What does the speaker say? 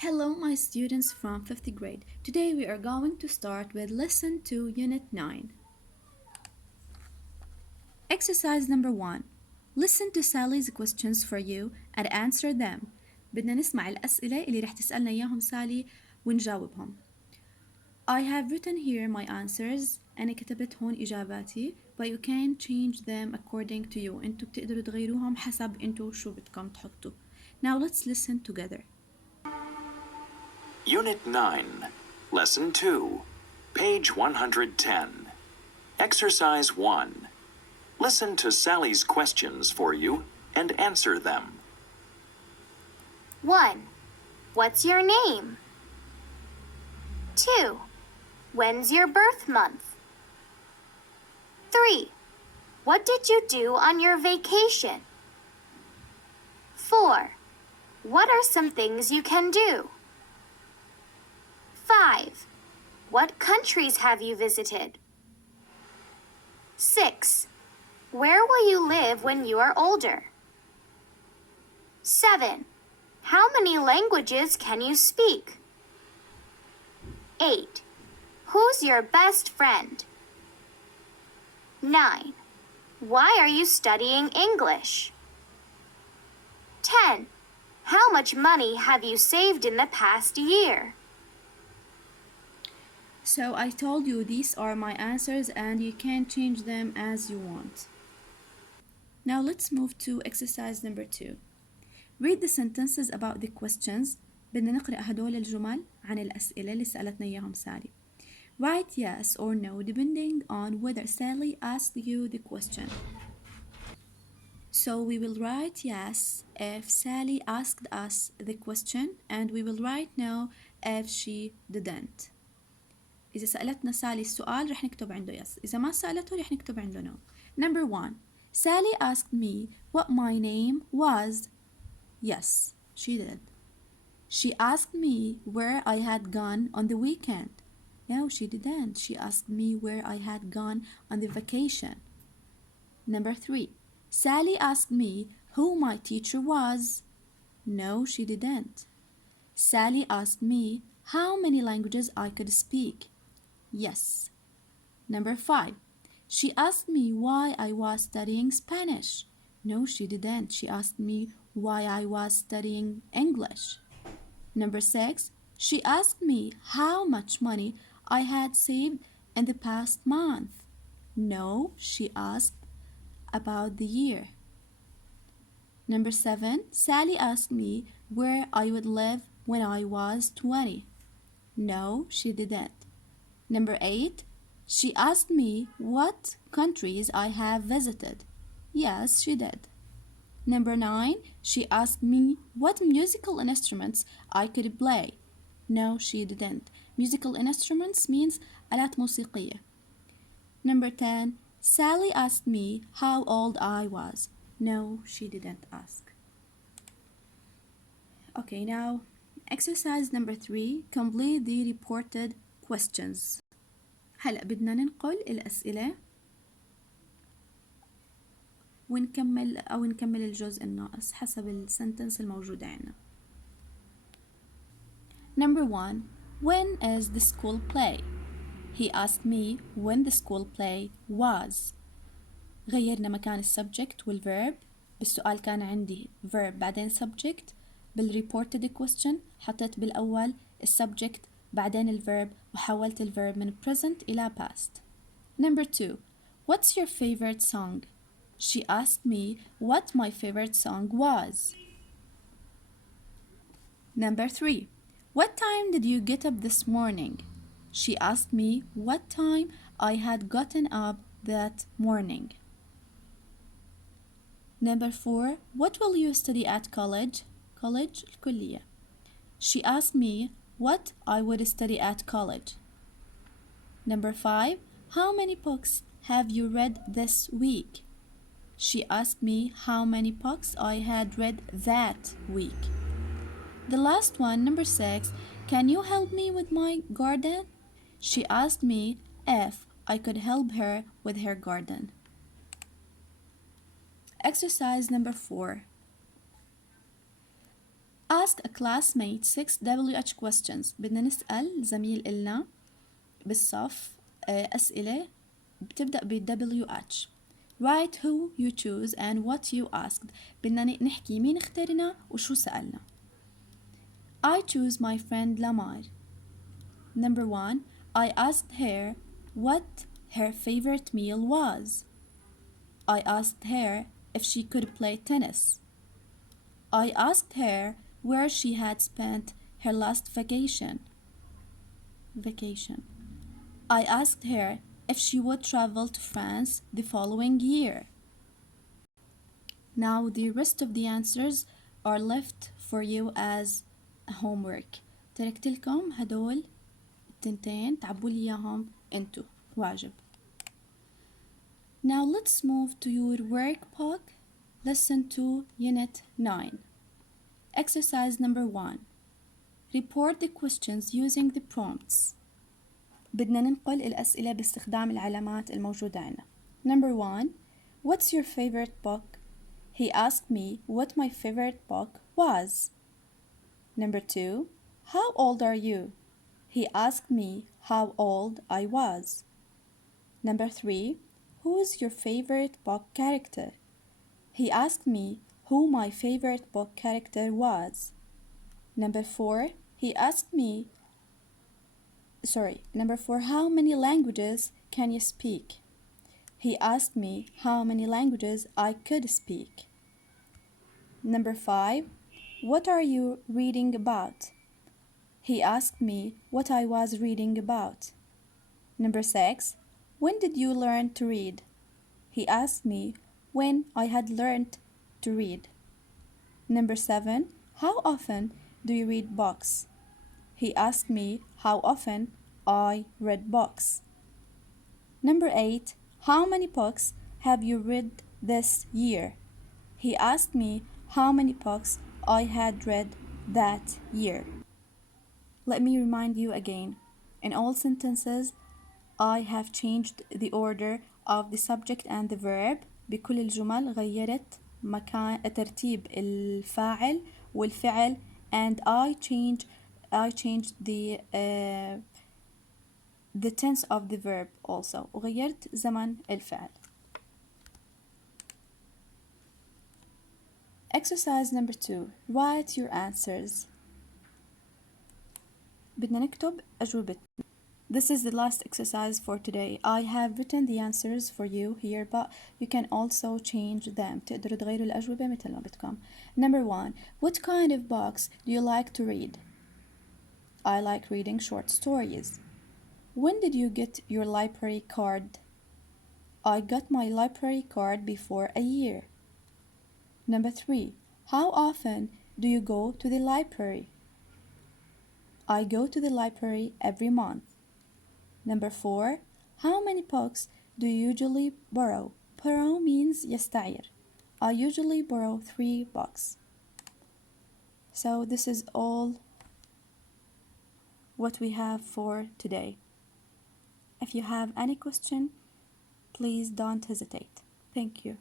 Hello, my students from 5th grade. Today we are going to start with Lesson 2, Unit 9. Exercise number 1. Listen to Sally's questions for you and answer them. بدنا نسمع الأسئلة اللي رح تسألنا إياهم سالي ونجاوبهم. I have written here my answers. أنا كتبت هون إجاباتي but you can change them according to you. أنتوا بتقدروا تغيروهم حسب أنتوا شو بدكم تحطوا. Now let's listen together. Unit 9, Lesson 2, page 110. Exercise 1. Listen to Sally's questions for you and answer them. 1. What's your name? 2. When's your birth month? 3. What did you do on your vacation? 4. What are some things you can do? 5. What countries have you visited? 6. Where will you live when you are older? 7. How many languages can you speak? 8. Who's your best friend? 9. Why are you studying English? 10. How much money have you saved in the past year? So I told you these are my answers and you can change them as you want. Now let's move to exercise number 2. Read the sentences about the questions. بدنا نقرأ هدول الجمل عن الأسئلة اللي سألتنا إياهم سالي. Write yes or no depending on whether Sally asked you the question. So we will write yes if Sally asked us the question and we will write no if she didn't. إذا سألتنا سالي السؤال رح نكتب عنده yes. إذا ما سألته رح نكتب عنده no. Number 1. Sally asked me what my name was. Yes, she did. She asked me where I had gone on the weekend. No, she didn't. She asked me where I had gone on the vacation. Number 3. Sally asked me who my teacher was. No, she didn't. Sally asked me how many languages I could speak. Yes. Number 5. She asked me why I was studying Spanish. No, she didn't. She asked me why I was studying English. Number 6. She asked me how much money I had saved in the past month. No, she asked about the year. Number 7. Sally asked me where I would live when I was 20. No, she didn't. Number 8. She asked me what countries I have visited. Yes, she did. Number 9. She asked me what musical instruments I could play. No, she didn't. Musical instruments means آلات موسيقية. Number 10. Sally asked me how old I was. No, she didn't ask. Okay, now exercise number 3. Complete the reported questions. هلأ بدنا ننقل الأسئلة ونكمل الجزء الناقص حسب السنتنس الموجودة عنا. Number 1. When is the school play? He asked me when the school play was. غيرنا مكان السبجكت والverb. بالسؤال كان عندي verb بعدين subject. بالreported question حطيت بالأول السبجكت بعدين الverb وحولت الverb من present إلى past. Number 2. What's your favorite song? She asked me what my favorite song was. Number 3. What time did you get up this morning? She asked me what time I had gotten up that morning. Number 4. What will you study at college? College الكلية. She asked me what I would study at college. Number 5. How many books have you read this week? She asked me how many books I had read that week. The last one, number 6. Can you help me with my garden? She asked me if I could help her with her garden. Exercise number 4. Ask a classmate 6 WH questions. بدنا نسأل زميل إلنا بالصف أسئلة بتبدأ ب WH. Write who you choose and what you asked. بدنا نحكي مين اخترنا وشو سألنا. I choose my friend Lamar. Number 1. I asked her what her favorite meal was. I asked her if she could play tennis. I asked her where she had spent her last vacation. I asked her if she would travel to France the following year. Now the rest of the answers are left for you as homework. تركت لكم هدول التنتين تعبوا لي إياهم انتو واجب. Now let's move to your workbook. Listen to Unit 9. Exercise number 1. Report the questions using the prompts. بدنا ننقل الأسئلة باستخدام العلامات الموجودة عنا. Number 1. What's your favorite book? He asked me what my favorite book was. Number 2. How old are you? He asked me how old I was. Number 3. Who is your favorite book character? He asked me who my favorite book character was. Number 4. Number 4. How many languages can you speak? He asked me how many languages I could speak. Number 5. What are you reading about? He asked me what I was reading about. Number 6. When did you learn to read? He asked me when I had learned to read. Number 7. How often do you read books? He asked me how often I read books. Number 8. How many books have you read this year? He asked me how many books I had read that year. Let me remind you again. In all sentences, I have changed the order of the subject and the verb. بكل الجمل غيرت مكان ترتيب الفاعل والفعل, and I changed the tense of the verb also. وغيرت زمن الفعل. Exercise number 2. Write your answers. بدنا نكتب أجوبتنا. This is the last exercise for today. I have written the answers for you here, but you can also change them. تقدروا تغيروا الأجوبة مثل ما بدكم. Number 1. What kind of books do you like to read? I like reading short stories. When did you get your library card? I got my library card before a year. Number 3. How often do you go to the library? I go to the library every month. Number 4. How many books do you usually borrow? Borrow means يستعير. I usually borrow 3 books. So this is all what we have for today. If you have any question, please don't hesitate. Thank you.